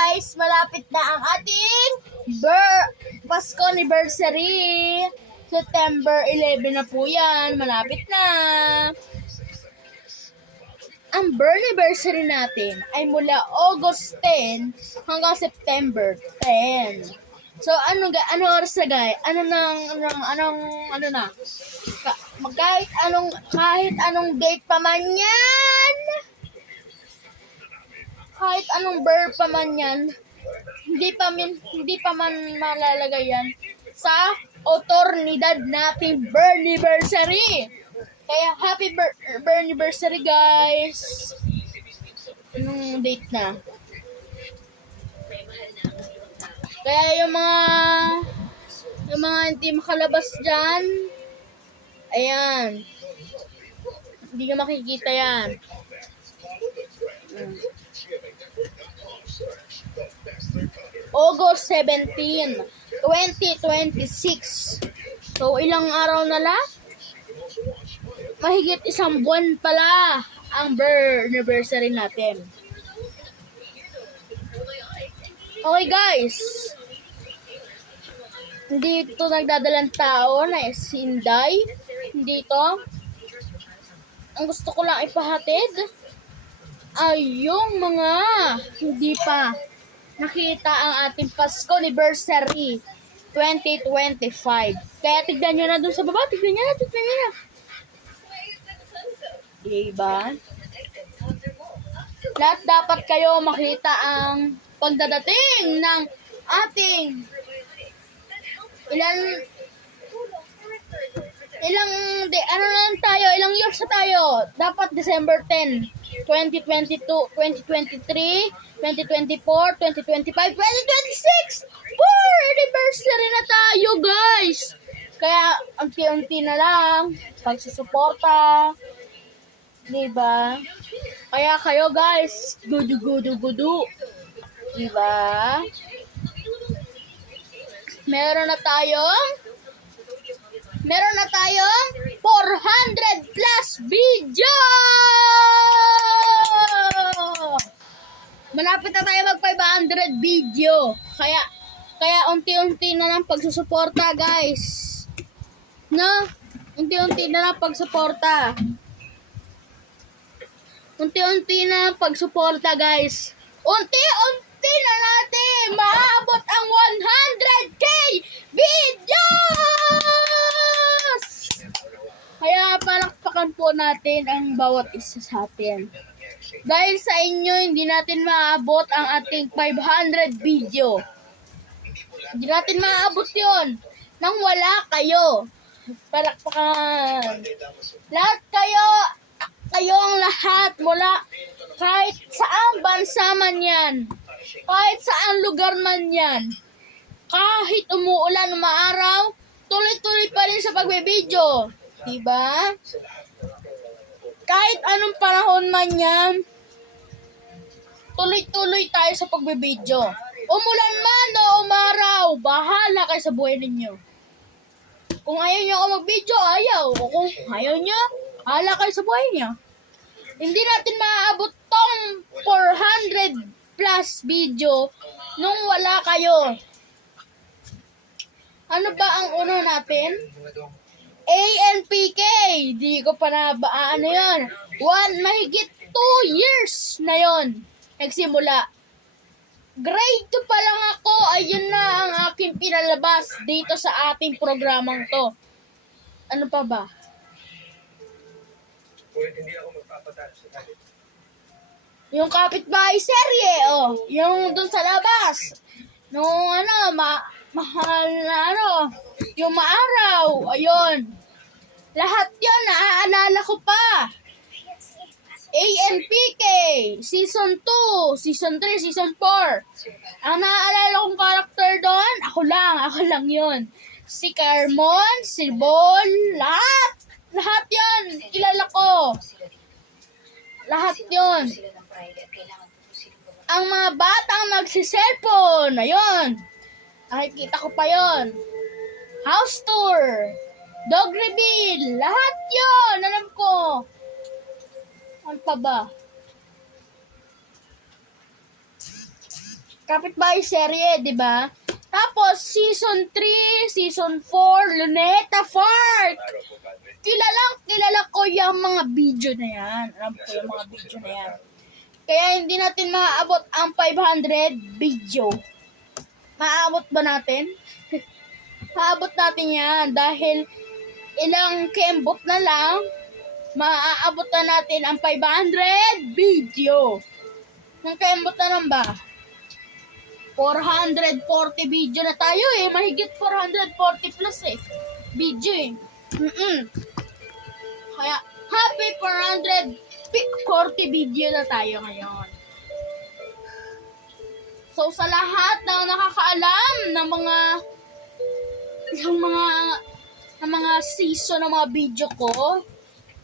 guys, malapit na ang ating Pasko anniversary. September 11 na po yan, malapit na. Ang anniversary natin ay mula August 10 hanggang September 10. So ano oras na guys? Ano na? Kahit anong date pa man yan. Kahit anong birth pa man yan, hindi pa man malalagay yan sa otornidad nating anniversary. Kaya happy anniversary guys. Anong date na? Kaya yung mga hindi makalabas dyan, ayan, hindi ka makikita yan. August 17, 2026. So, ilang araw na lang? Mahigit isang buwan pala ang anniversary natin. Okay guys. Hindi ito nagdadalang tao na Sinday. Hindi ito. Ang gusto ko lang ipahatid ay yung mga hindi pa nakita ang ating Pasko anniversary 2025. Kaya tignan nyo na dun sa baba. Tignan nyo na. Diba? Lahat dapat kayo makita ang pagdadating ng ating ilang years na tayo. Dapat December 10, 2022, 2023, 2024, 2025, 2026! Anniversary na tayo, guys! Kaya, unti-unti na lang, pagsusuporta, diba? Kaya kayo, guys, gudu. Diba? Meron na tayong 400 plus video! Malapit na tayo mag 500 video. Kaya unti-unti na lang pagsusuporta, guys. No? Unti-unti na lang pagsuporta. Guys. Unti-unti na natin maabot ang 100k videos! Kaya palakpakan po natin ang bawat isa sa atin. Dahil sa inyo, hindi natin maabot ang ating 500 video. Hindi natin maabot yun nang wala kayo. Palakpakan. Lahat kayo ang lahat mula kahit saang bansa man yan. Kahit saang lugar man yan. Kahit umuulan, umaaraw, tuloy-tuloy pa rin sa pagbibideo. Diba? Kahit anong panahon man yan, tuloy-tuloy tayo sa pagbibideo. Umulan man o umaraw, bahala kayo sa buhay ninyo. Kung ayaw nyo ako mag-video, ayaw. O kung ayaw nyo, bahala kayo sa buhay nyo. Hindi natin maaabot tong 400 plus video nung wala kayo. Ano ba ang uno natin? ANPK. Di ko pa na ano yun. Mahigit 2 years na yon nagsimula. Grade 2 pa lang ako. Ayun na ang aking pinalabas dito sa ating programang to. Ano pa ba? Hindi ako magpapadala sa talit. Yung kapitbahay serye, yung dun sa labas. Nung mahal na yung maaraw, ayun. Lahat yun, naaalala ko pa. ANPK, Season 2, Season 3, Season 4. Ang naaalala kong karakter doon, ako lang yun. Si Carmon, si Bol, lahat yun, kilala ko. Lahat yun. Ang mga batang nagsiselfon, ayun. Nakikita ko pa yun. House tour, dog reveal, lahat yun, alam ko. Ano pa ba? Kapitbahay serye, di ba? Tapos, season 3, season 4, Luneta Park. Kilala ko yung mga video na yan. Alam ko yung mga video na yan. Kaya hindi natin maaabot ang 500 video. Maaabot ba natin? Maaabot natin yan dahil ilang kembot na lang, maaabot na natin ang 500 video. Nang kembot na lang ba? 440 video na tayo eh. Mahigit 440 plus eh. Video eh. Kaya, happy 440 video na tayo ngayon. So, sa lahat na nakakaalam ng mga season ng mga video ko,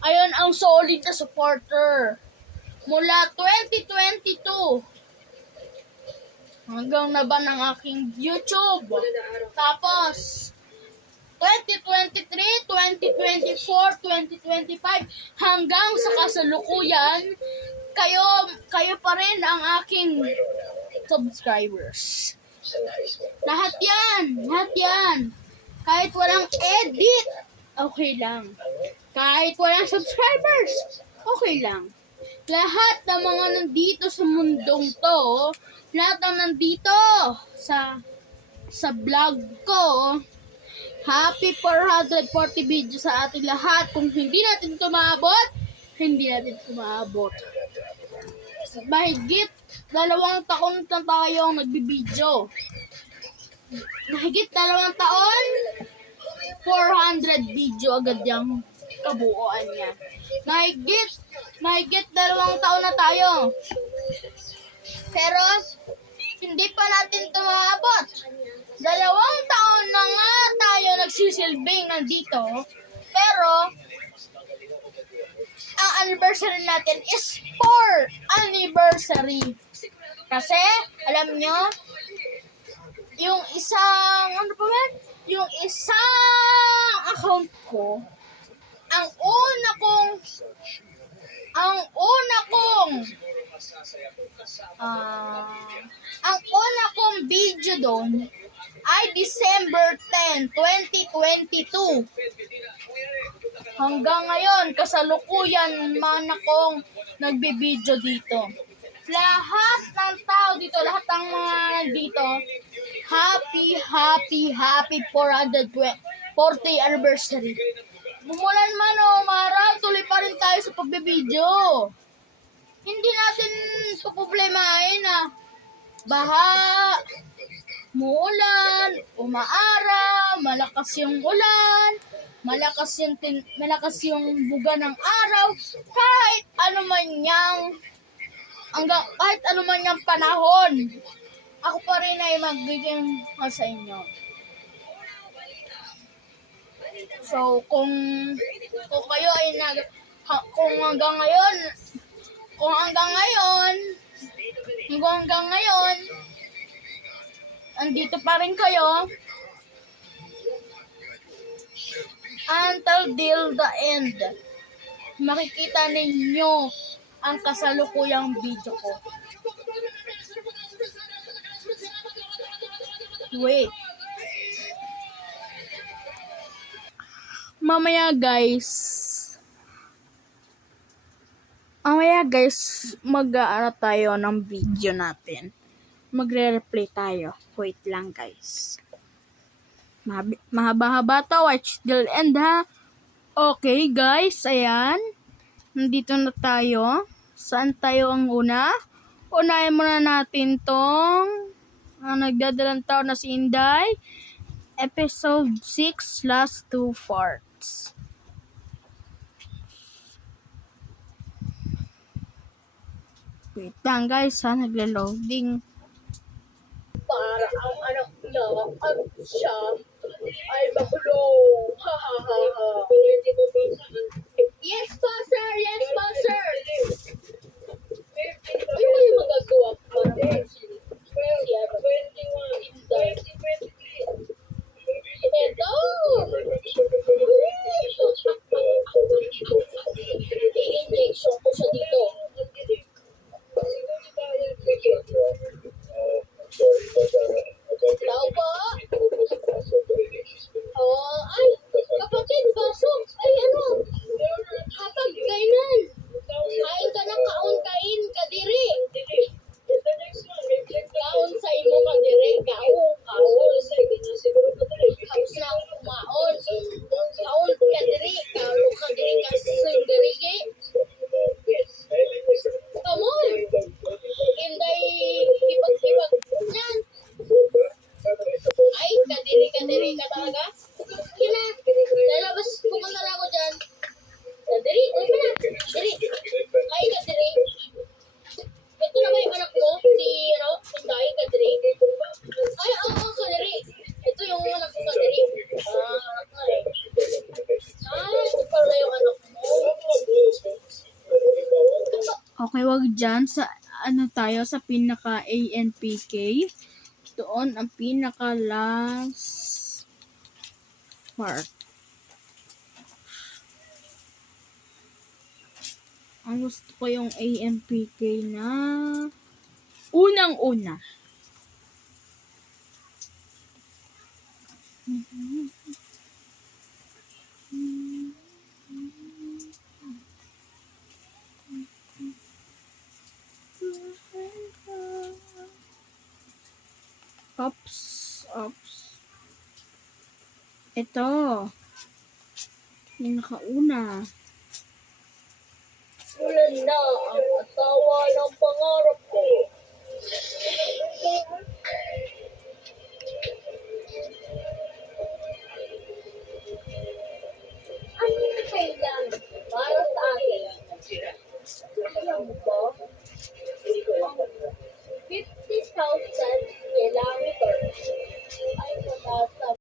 ayun ang solid na supporter. Mula 2022 hanggang naban ng aking YouTube. Tapos, 2023, 2024, 2025, hanggang sa kasalukuyan, kayo pa rin ang aking subscribers. Lahat yan. Kahit walang edit, okay lang. Kahit walang subscribers, okay lang. Lahat ng mga nandito sa mundong to, lahat ng nandito sa vlog ko, happy 440 video sa ating lahat. Kung hindi natin ito maabot, hindi natin ito maabot. Mahigit 2 taon na tayong nagbibideo. Mahigit 2 taon, 400 video agad yung kabuuan niya. Mahigit 2 taon na tayo. Pero, hindi pa natin ito maabot. 2 taon na nga tayo nagsisilbing nandito. Pero, ang anniversary natin is 4 anniversary. Kasi, alam nyo, yung isang account ko, ang una kong video doon ay December 10, 2022. Hanggang ngayon, kasalukuyan man akong nagbibideo dito. Lahat ng tao dito, lahat ng mga nandito, happy 440 anniversary. Bumulan man o umaraw, tuloy pa rin tayo sa pagbibideo. Hindi natin paproblemahin na baha, muulan, umaaraw, malakas yung ulan, malakas yung buga ng araw, kahit ano man yang panahon, ako pa rin ay magbigay sa inyo. So, kung kayo ay kung hanggang ngayon, andito pa rin kayo, until the end, makikita ninyo ang kasalukuyang video ko. Wait. Mamaya guys, mag-aara tayo ng video natin. Magre-replay tayo. Wait lang guys. Mahaba-haba to. Watch till end ha. Okay guys, ayan. Nandito na tayo. Saan tayo ang una? Unahin muna natin tong nagdadalang tao na si Inday. Episode 6, last 2 parts. Wait lang guys ha, nagla-loading. Para ang anak niya at siya ay makulong. Ha ha ha ha. Yes po sir, yes po sir. Ano yung magagawa para ma-sili? Ito! I-injection ko siya dito. Okay, wag dyan. Sa, ano tayo, sa pinaka ANPK. Doon, ang pinaka last part. Ang gusto ko yung ANPK na unang-una. Ops. Ito. Pinakauna. Ulan na ang asawa ng pangarap ko.